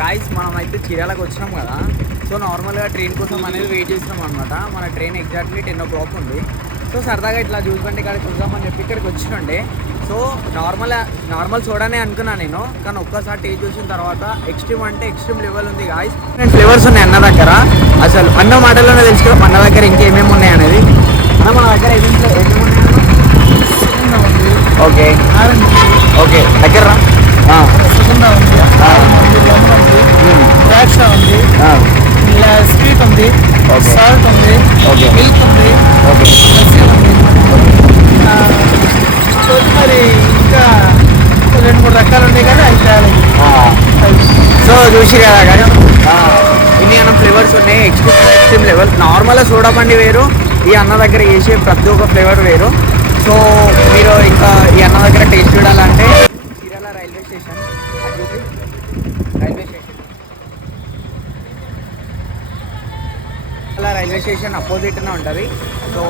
Guys మనం అయితే చీరాలకు వచ్చినాం కదా. సో నార్మల్గా ట్రైన్ కోసం అనేది వెయిట్ చేస్తున్నాం అనమాట. మన ట్రైన్ ఎగ్జాక్ట్లీ 10 o'clock ఉంది. సో సరదాగా ఇట్లా జ్యూస్ బండి కాడికి చూద్దామని చెప్పి ఇక్కడికి వచ్చినండే. సో నార్మల్ సోడానే అనుకున్నాను నేను, కానీ ఒక్కసారి టేస్ట్ చూసిన తర్వాత ఎక్స్ట్రీమ్ అంటే ఎక్స్ట్రీమ్ లెవెల్ ఉంది గాయస్. ఫ్లేవర్స్ ఉన్నాయి అన్న దగ్గర. అసలు అన్న మాటల్లోనే తెలుసుకోవాలి మన దగ్గర ఇంకేమేమి ఉన్నాయి అనేది. అన్న మన దగ్గర ఏమేమి ఉన్నాయి? ఓకే ఓకే దగ్గర ద్రాక్ష ఉంది, స్వీట్ ఉంది, సాల్ట్ ఉంది, మిల్క్ ఉంది, లస్సీ ఉంది. మరి ఇంకా 2-3 రకాలు ఉన్నాయి కానీ అవి తేవాలి. సో చూసి కదా కానీ ఇన్ని అన్న ఫ్లేవర్స్ ఉన్నాయి. Extreme level. నార్మల్గా సోడా బండి వేరు, ఈ అన్న దగ్గర చేసే ప్రతి ఒక్క ఫ్లేవర్ వేరు. సో మీరు ఇంకా ఈ అన్న దగ్గర టేస్ట్ చూడాలంటే Chirala railway station railway station అపోజిట్నే ఉంటుంది. So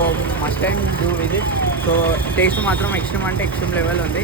must time do visit. So taste మాత్రం ఎక్స్ట్రీమ్ అంటే ఎక్స్ట్రీమ్ లెవెల్ ఉంది.